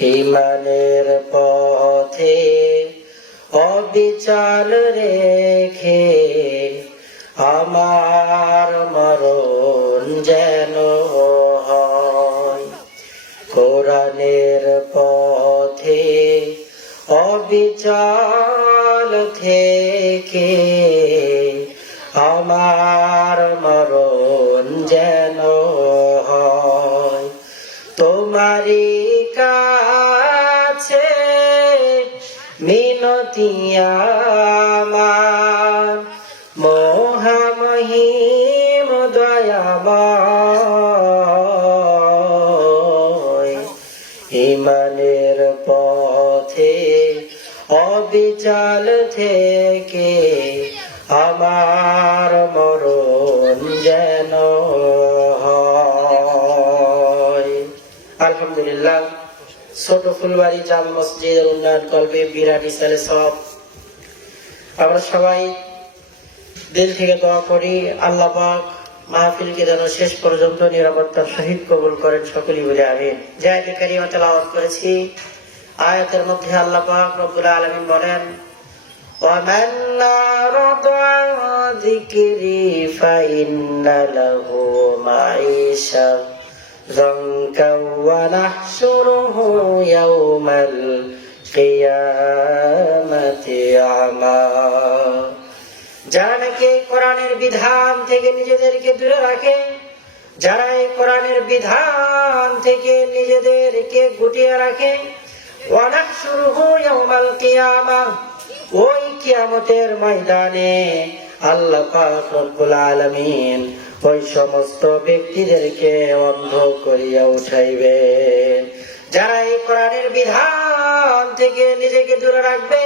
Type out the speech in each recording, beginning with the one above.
ইমানের পথে অবিচল রেখে আমার মরণ যেন হয়। কোরআনের পথে অবিচল থেকে আমার মরণ যেন হয়। তোমারই কাছে মিনতি আমার, মহামহিম দয়াময়। ইমানের পথে অবিচল থেকে আমার মরণ যেন হয়। আলহামদুলিল্লাহ, ছোট ফুলবাড়ি জাম মসজিদের উন্নয়ন কল্পে বিরাট ইসালে সব আমরা সবাই দিল থেকে দোয়া করি, আল্লাহ পাক মাহফিলকে যেন শেষ পর্যন্ত নিরাপত্তার সহিত কবুল করেন, সকলেই বলে আমিন। যে আয়াতে কারিমা তেলাওয়াত করেছি, আয়াতের মধ্যে আল্লাহ পাক রব্বুল আলামিন বলেন, وَمَنْ أَعْرَضَ عَنْ ذِكْرِي فَإِنَّ لَهُ مَعِيشَةً ضَنكًا وَنَحْشُرُهُ يَوْمَ الْقِيَامَةِ أَعْمَى। যারা নাকি কোরআনের বিধান থেকে নিজেদেরকে দূরে রাখে, যারা এই কোরআনের বিধান থেকে নিজেদেরকে গুটিয়ে রাখে, ওয়ানাহশুরুহু ইয়াউমাল কিয়ামাহ, ওই কিয়ামতের ময়দানে আল্লাহ পাক রব্বুল আলামিন ওই সমস্ত ব্যক্তিদেরকে অন্ধ করিয়া উঠাইবেন। যারা এই কোরআনের বিধান থেকে নিজেকে দূরে রাখবে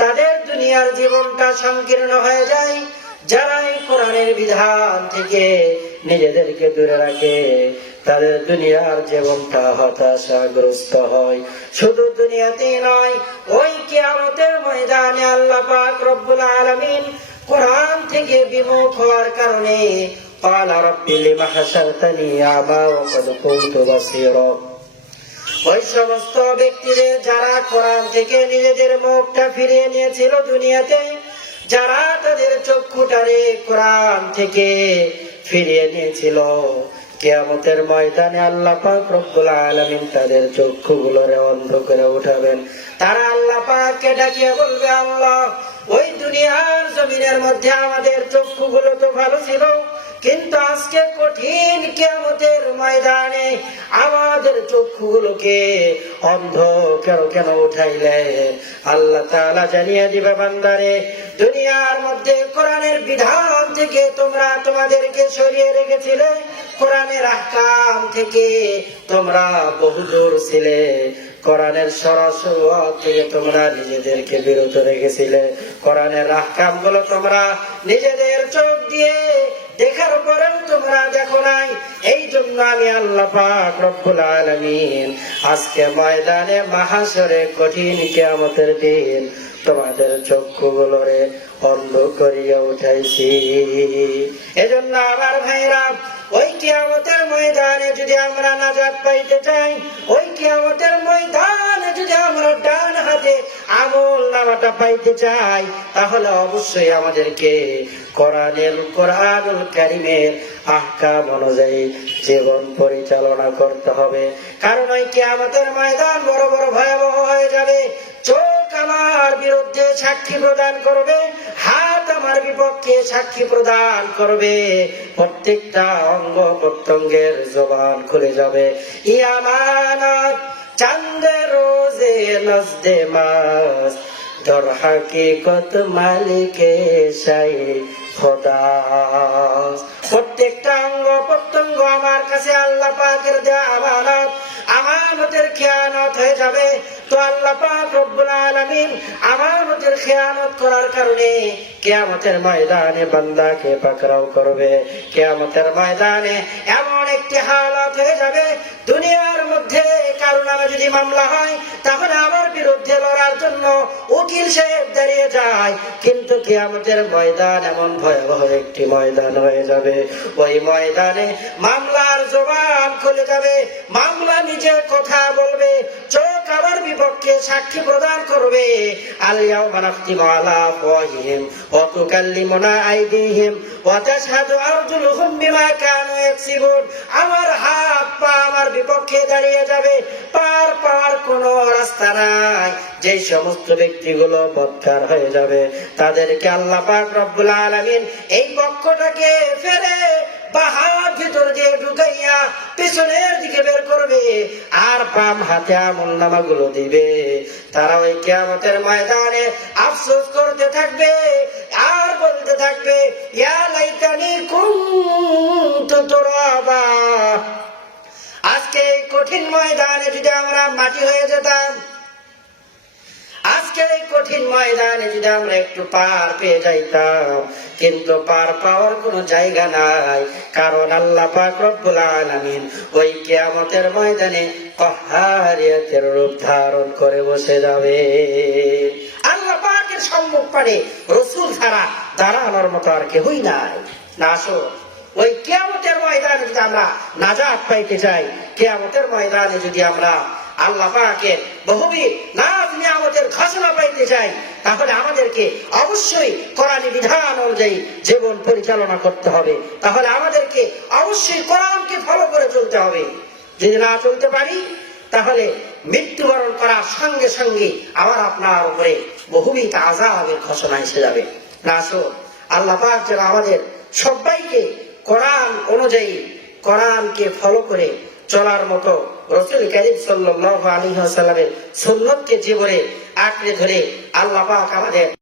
তাদের দুনিয়ার জীবনটা সংকীর্ণ হয়ে যায়। যারা এই কোরআনের বিধান থেকে নিজেদেরকে দূরে রাখে তাদের দুনিয়ার জীবনটা হতাশাগ্রস্ত হয়। শুধু দুনিয়াতেই নয়, ওই কিয়ামতের ময়দানে আল্লাহ পাক রব্বুল আলামিন কোরআন থেকে বিমুখ হওয়ার কারণে ক্বালা রাব্বি লিমা হাশারতানি আ'মা ওয়া ক্বাদ কুনতু বাসীরা, ওই সমস্ত ব্যক্তিদের যারা কোরআন থেকে নিজেদের মুখটা ফিরিয়ে নিয়েছিল দুনিয়াতে, যারা তাদের চক্ষুটারে কোরআন থেকে ফিরিয়ে নিয়েছিল, কিয়ামতের ময়দানে আল্লাহ পাক রব্বুল আলামিন তাদের চক্ষুগুলোরে অন্ধ করে উঠাবেন। তারা আল্লাহ পাককে ডাকিয়ে বলবে, আল্লাহ, ওই দুনিয়ার জমিনের মধ্যে আমাদের চক্ষুগুলো তো ভালো ছিল, কিন্তু আজকে কঠিন কিয়ামতের ময়দানে আমাদের চক্ষুগুলোকে অন্ধ কেন উঠাইলে? আল্লাহ তাআলা জানিয়ে দিবে, বান্দারে, দুনিয়ার মধ্যে কোরআনের বিধান থেকে তোমরা তোমাদেরকে সরিয়ে রেখেছিলে, কোরআনের আহকাম থেকে তোমরা বহুদূর ছিলে, কোরআনের সরাসরি থেকে তোমরা নিজেদেরকে বিরত রেখেছিলে, কোরআনের আহকাম গুলো তোমরা নিজেদের চোখ দিয়ে দেখার পরেও তোমরা দেখো নাই। এই জন্য আমি আল্লাহ পাক রব্বুল আলামিন আজকে ময়দানে মাহশরে কঠিন কিয়ামতের দিন তোমাদের চক্ষুগুলোরে অন্ধ করিয়া উঠাইছি। এজন্য আমার ভাইরা, ওই কিয়ামতের ময়দানে যদি আমরা নাজাত পাইতে চাই, ওই কিয়ামতের ময়দানে যদি আমরা ডান হাতে আমল নামাটা পাইতে চাই, তাহলে অবশ্যই আমাদেরকে কোরআনুল কারীমের আহকাম অনুযায়ী জীবন পরিচালনা করতে হবে। কারণ ওই কিয়ামতের ময়দান বড় বড় ভয়াবহ হয়ে যাবে। চোখ আমার বিরুদ্ধে সাক্ষী প্রদান করবে, হাত আমার বিপক্ষে সাক্ষী প্রদান করবে, প্রত্যেকটা অঙ্গ প্রত্যঙ্গের জবান খুলে যাবে। ই আমানত চাঁদের রোজে নজদে মাস, দর হাকিকত মালিকে শাই খোদা। প্রত্যেকটা অঙ্গ প্রত্যঙ্গ আমার কাছে আল্লাহ পাকের দেয়া আমানত, আমানতের খেয়ানত হয়ে যাবে। তো আল্লাহ পাক রব্বুল আলামিন আমানতের খেয়ানত করার কারণে কিয়ামতের ময়দানে বান্দাকে পাকড়াও করবে। কিয়ামতের ময়দানে এমন একটি হালত হয়ে যাবে, দুনিয়ার মধ্যে কারো নামে যদি মামলা হয় তাহলে আমার বিরুদ্ধে লড়ার জন্য উকিল সাহেব দাঁড়িয়ে যায়, কিন্তু কিয়ামতের ময়দান এমন ভয়াবহ একটি ময়দান হয়ে যাবে, ওই ময়দানে মামলার জবান খুলে যাবে, মামলা নিজে কথা বলবে, চোখ সাক্ষী প্রদান করবে, আল ইয়াউমা নাখতিমু আলা আফওয়াহিহিম ওয়া তুকাল্লিমুনা আইদিহিম ওয়া তাশহাদু আরজুলুহুম বিমা কানু ইয়াকসিবুন। আমার হাত পা আমার বিপক্ষে দাঁড়িয়ে যাবে, পার পাওয়ার কোনো রাস্তা নাই। যে সমস্ত ব্যক্তিগুলো বদকার হয়ে যাবে তাদেরকে আল্লাহ পাক রব্বুল আলামিন এই পক্ষটাকে ফেরে বাহার ভিতর দিয়ে ঢুকাইয়া পেছনের দিকে বের করবে, আর বাম হাতে আমলনামাগুলো দিবে। তারা ওই কিয়ামতের ময়দানে আফসোস করতে থাকবে আর বলতে থাকবে, ইয়া লাইতানি কুনতু তুরাবা। আজকে এই কঠিন ময়দানে যদি আমরা মাটি হয়ে যেতাম, আজকের এই কঠিন ময়দানে যদি আমরা একটু পার পেয়ে যাইতাম, কিন্তু পার পাওয়ার কোনো জায়গা নাই, কারণ আল্লাহ পাক রব্বুল আলামিন ওই কিয়ামতের ময়দানে কাহারিয়াতের রূপ ধারণ করে বসে যাবে। আল্লাহ পাকের সম্মুখ পানে রাসূল ছাড়া দাঁড়ানোর মতো আর কেউই নাই। না আসো, ওই কিয়ামতের ময়দানে যদি আমরা নাজাত পাইতে চাই, কিয়ামতের ময়দানে যদি আমরা আল্লাহ পাকের বহুবিধ নাজ নিয়ামতের ঘোষণা পাইতে চাই, তাহলে আমাদেরকে অবশ্যই কোরআনী বিধান অনুযায়ী জীবন পরিচালনা করতে হবে। তাহলে আমাদেরকে অবশ্যই কোরআনকে ফলো করে চলতে হবে। যদি না চলতে পারি, তাহলে মৃত্যুবরণ করার সঙ্গে সঙ্গে আবার আপনার উপরে বহুবিধ আযাবের ঘোষণা এসে যাবে। না আসো, আল্লাহ পাক যেন আমাদের সবাইকে কোরআন অনুযায়ী কোরআনকে ফলো করে চলার মতো রাসূল কারীম সাল্লাল্লাহু আলাইহি ওয়াসাল্লামের সুন্নতকে জীবনে আঁকড়ে ধরে আল্লাহ পাক আমাদের